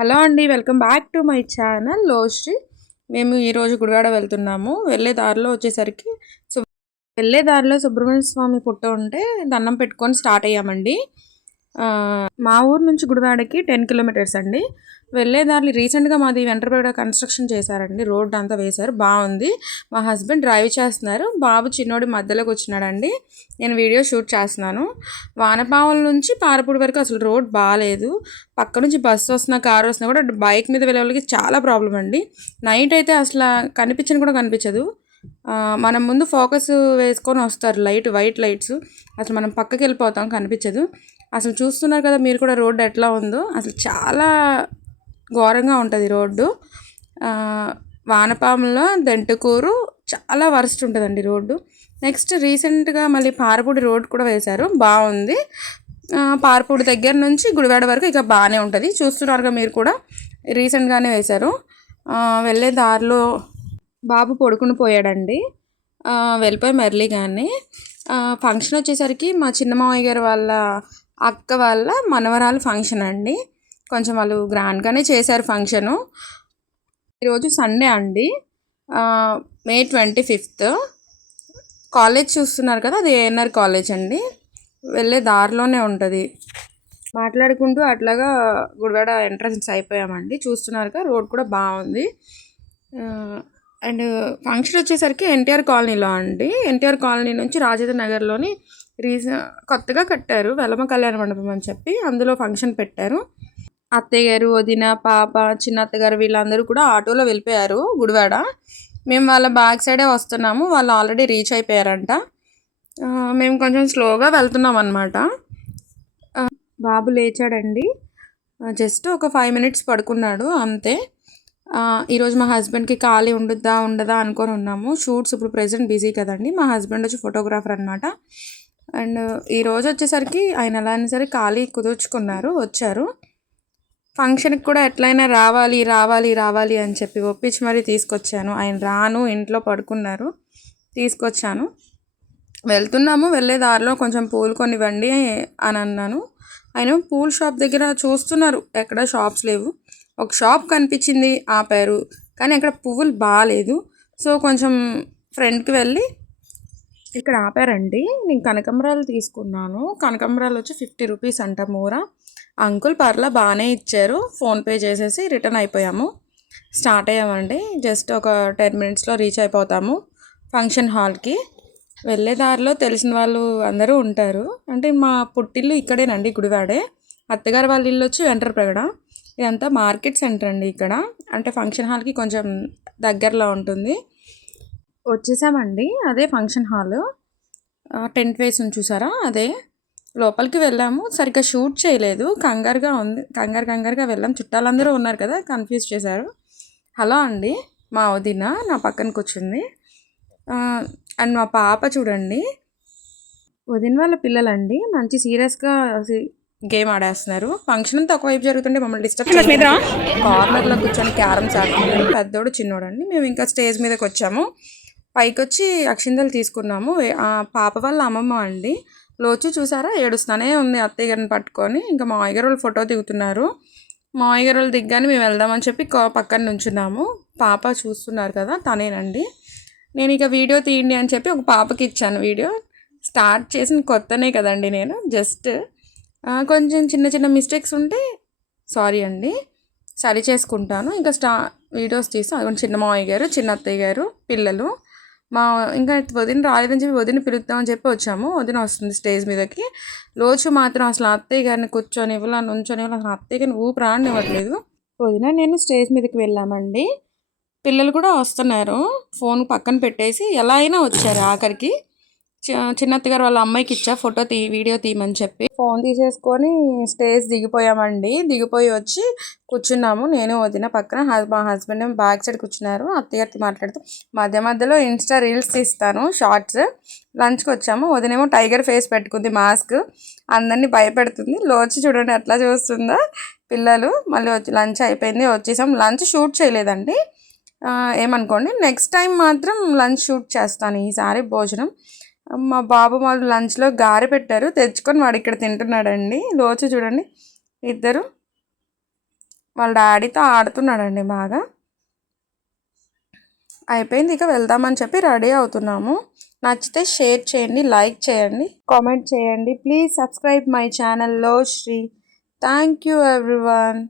Hello అండి, welcome back to my channel లోశ్రీ. మేము ఈరోజు గుడివాడ వెళ్తున్నాము. వెళ్ళే దారిలో వచ్చేసరికి వెళ్ళే దారిలో సుబ్రహ్మణ్య స్వామి ఫోటో ఉంటే దండం పెట్టుకొని స్టార్ట్ అయ్యామండి. మా ఊరు నుంచి గుడివాడకి 10 కిలోమీటర్స్ అండి. వెళ్ళే దారిలో రీసెంట్గా మాది వెంట్రపేట కన్స్ట్రక్షన్ చేశారండి. రోడ్ అంతా వేశారు, బాగుంది. మా హస్బెండ్ డ్రైవ్ చేస్తున్నారు, బాబు చిన్నోడి మధ్యలోకి వచ్చినాడండి. నేను వీడియో షూట్ చేస్తున్నాను. వానపాముల నుంచి పారపూడి వరకు అసలు రోడ్ బాగాలేదు. పక్క నుంచి బస్సు వస్తున్నా, కారు వస్తున్నా కూడా బైక్ మీద వెళ్ళే వాళ్ళకి చాలా ప్రాబ్లం అండి. నైట్ అయితే అసలు కనిపించని కూడా కనిపించదు. మనం ముందు ఫోకస్ వేసుకొని వస్తారు వైట్ లైట్స్, అసలు మనం పక్కకి వెళ్ళిపోతాం, కనిపించదు. అసలు చూస్తున్నారు కదా మీరు కూడా రోడ్డు ఎట్లా ఉందో, అసలు చాలా ఘోరంగా ఉంటుంది రోడ్డు. వానపాములో దెంటుకూరు చాలా వరస్ట్ ఉంటుందండి రోడ్డు. నెక్స్ట్ రీసెంట్గా మళ్ళీ పారపూడి రోడ్ కూడా వేశారు, బాగుంది. పారపూడి దగ్గర నుంచి గుడివాడ వరకు ఇక బాగానే ఉంటుంది. చూస్తున్నారుగా మీరు కూడా, రీసెంట్గానే వేశారు. వెళ్ళే దారిలో బాబు పడుకుని పోయాడండి, వెళ్ళిపోయి మెర్లీగానే. ఫంక్షన్ వచ్చేసరికి మా చిన్న మావయ్య గారు వాళ్ళ అక్క వాళ్ళ మనవరాలు ఫంక్షన్ అండి. కొంచెం వాళ్ళు గ్రాండ్గానే చేశారు ఫంక్షను. ఈరోజు సండే అండి, మే 25. కాలేజ్ చూస్తున్నారు కదా, అది ఏఎన్ఆర్ కాలేజ్ అండి. వెళ్ళే దారిలోనే ఉంటుంది. మాట్లాడుకుంటూ అట్లాగా గుడివాడ ఎంట్రన్స్ అయిపోయామండి. చూస్తున్నారుగా రోడ్ కూడా బాగుంది. అండ్ ఫంక్షన్ వచ్చేసరికి ఎన్టీఆర్ కాలనీలో అండి. ఎన్టీఆర్ కాలనీ నుంచి రాజేంద్ర నగర్లోని కొత్తగా కట్టారు వెలమ కళ్యాణ మండపం అని చెప్పి, అందులో ఫంక్షన్ పెట్టారు. అత్తయ్య గారు, వదిన, పాప, చిన్న అత్తగారు వీళ్ళందరూ కూడా ఆటోలో వెళ్ళిపోయారు గుడివాడ. మేము వాళ్ళ బ్యాక్ సైడే వస్తున్నాము, వాళ్ళు ఆల్రెడీ రీచ్ అయిపోయారంట. మేము కొంచెం స్లోగా వెళ్తున్నాం అన్నమాట. బాబు లేచాడండి, జస్ట్ ఒక 5 మినిట్స్ పడుకున్నాడు అంతే. ఈరోజు మా హస్బెండ్కి ఖాళీ ఉండదా అనుకొని ఉన్నాము. షూట్స్ ఇప్పుడు ప్రెజెంట్ బిజీ కదండి. మా హస్బెండ్ వచ్చి ఫోటోగ్రాఫర్ అనమాట. అండ్ ఈరోజు వచ్చేసరికి ఆయన ఎలా అయినా సరే ఖాళీ కుదుర్చుకున్నారు, వచ్చారు. ఫంక్షన్కి కూడా ఎట్లయినా రావాలి అని చెప్పి ఒప్పించి మరీ తీసుకొచ్చాను. ఆయన రాను, ఇంట్లో పడుకున్నారు, తీసుకొచ్చాను. వెళ్తున్నాము, వెళ్ళే దారిలో కొంచెం పూలు కొనివ్వండి అని అన్నాను. ఆయన పూల్ షాప్ దగ్గర చూస్తున్నారు, ఎక్కడ షాప్స్ లేవు. ఒక షాప్ కనిపించింది, ఆపారు, కానీ అక్కడ పువ్వులు బాగాలేదు. సో కొంచెం ఫ్రెండ్కి వెళ్ళి ఇక్కడ ఆపారండి. నేను కనకాంబరాలు తీసుకున్నాను. కనకాంబరాలు వచ్చి 50 రూపీస్ అంట మూర. అంకుల్ పర్లా బాగానే ఇచ్చారు, ఫోన్పే చేసేసి రిటర్న్ అయిపోయాము. స్టార్ట్ అయ్యామండి. జస్ట్ ఒక 10 మినిట్స్లో రీచ్ అయిపోతాము ఫంక్షన్ హాల్కి. వెళ్ళే దారిలో తెలిసిన వాళ్ళు అందరూ ఉంటారు. అంటే మా పుట్టిల్లు ఇక్కడేనండి, గుడివాడే. అత్తగారు వాళ్ళ ఇల్లు వచ్చి వెంట్రపేట. ఇదంతా మార్కెట్ సెంటర్ అండి ఇక్కడ, అంటే ఫంక్షన్ హాల్కి కొంచెం దగ్గరలో ఉంటుంది. వచ్చేసామండి, అదే ఫంక్షన్ హాల్. టెంట్ వేసి చూసారా, అదే. లోపలికి వెళ్ళాము, సరిగ్గా షూట్ చేయలేదు, కంగారుగా ఉంది. కంగారుగా వెళ్ళాం. చుట్టాలందరూ ఉన్నారు కదా, కన్ఫ్యూజ్ చేశారు. హలో అండి, మా వదిన నా పక్కన కూర్చుంది. అండ్ మా పాప చూడండి, వదిన వాళ్ళ పిల్లలండి, మంచి సీరియస్గా గేమ్ ఆడేస్తున్నారు. ఫంక్షన్ అంతా ఒకవైపు జరుగుతుంటే మమ్మల్ని డిస్టర్బ్ చేయలేదు. కార్నర్లో కూర్చొని క్యారమ్స్ ఆడుతున్నారు, పెద్దోడు చిన్నోడు అండి. మేము ఇంకా స్టేజ్ మీదకి వచ్చాము. పైకి వచ్చి అక్షింతలు తీసుకున్నాము. పాప వాళ్ళ అమ్మమ్మ అండి, లోచి చూసారా, ఏడుస్తానే ఉంది అత్తయ్య గారిని పట్టుకొని. ఇంకా మా మామయ్య గారు వాళ్ళు ఫోటో దిగుతున్నారు. మా మామయ్య గారు వాళ్ళు దిగ్గానే మేము వెళ్దామని చెప్పి పక్కన నుంచున్నాము. పాప చూస్తున్నారు కదా, తనేనండి. నేను ఇక వీడియో తీయండి అని చెప్పి ఒక పాపకి ఇచ్చాను. వీడియో స్టార్ట్ చేసిన కొత్తనే కదండి నేను, జస్ట్ కొంచెం చిన్న మిస్టేక్స్ ఉంటే సారీ అండి, సరి చేసుకుంటాను. ఇంకా వీడియోస్ తీసి అదిగోండి, చిన్న మామయ్య గారు, చిన్న అత్తయ్య గారు, పిల్లలు. ఇంకా వదిన రాలేదని చెప్పి వదిన పిలుద్దామని చెప్పి వచ్చాము. వదిన వస్తుంది స్టేజ్ మీదకి. లోచు మాత్రం అసలు అత్తయ్య గారిని కూర్చొని నుంచొని అసలు అత్తయ్య గారిని ఊపి రానివ్వట్లేదు. వదిన నేను స్టేజ్ మీదకి వెళ్ళామండి. పిల్లలు కూడా వస్తున్నారు, ఫోన్ పక్కన పెట్టేసి ఎలా అయినా వచ్చారు. ఆఖరికి చిన్నత్తగారు వాళ్ళ అమ్మాయికి ఇచ్చా ఫోటో వీడియో తీయమని చెప్పి, ఫోన్ తీసేసుకొని స్టేజ్ దిగిపోయామండి. దిగిపోయి వచ్చి కూర్చున్నాము, నేను వదిన పక్కన. మా హస్బెండ్ ఏమో బ్యాక్ సైడ్ కూర్చున్నారు, అత్తగారితో మాట్లాడుతూ. మధ్యలో ఇన్స్టా రీల్స్ తీస్తాను, షార్ట్స్. లంచ్కి వచ్చాము. వదినేమో టైగర్ ఫేస్ పెట్టుకుంది, మాస్క్, అందరినీ భయపెడుతుంది. లోచి చూడండి ఎట్లా చూస్తుందో. పిల్లలు మళ్ళీ వచ్చి లంచ్ అయిపోయింది, వచ్చేసాం. లంచ్ షూట్ చేయలేదండి, ఏమనుకోండి. నెక్స్ట్ టైం మాత్రం లంచ్ షూట్ చేస్తాను. ఈసారి భోజనం మా బాబు వాళ్ళు లంచ్లో గారె పెట్టారు, తెచ్చుకొని వాడు ఇక్కడ తింటున్నాడండి. లోచు చూడండి, ఇద్దరు వాళ్ళ డాడీతో ఆడుతున్నాడండి బాగా. అయిపోయింది, ఇక వెళ్దామని చెప్పి రెడీ అవుతున్నాము. నచ్చితే షేర్ చేయండి, లైక్ చేయండి, కామెంట్ చేయండి. ప్లీజ్ సబ్స్క్రైబ్ మై ఛానల్ లో శ్రీ. Thank you everyone.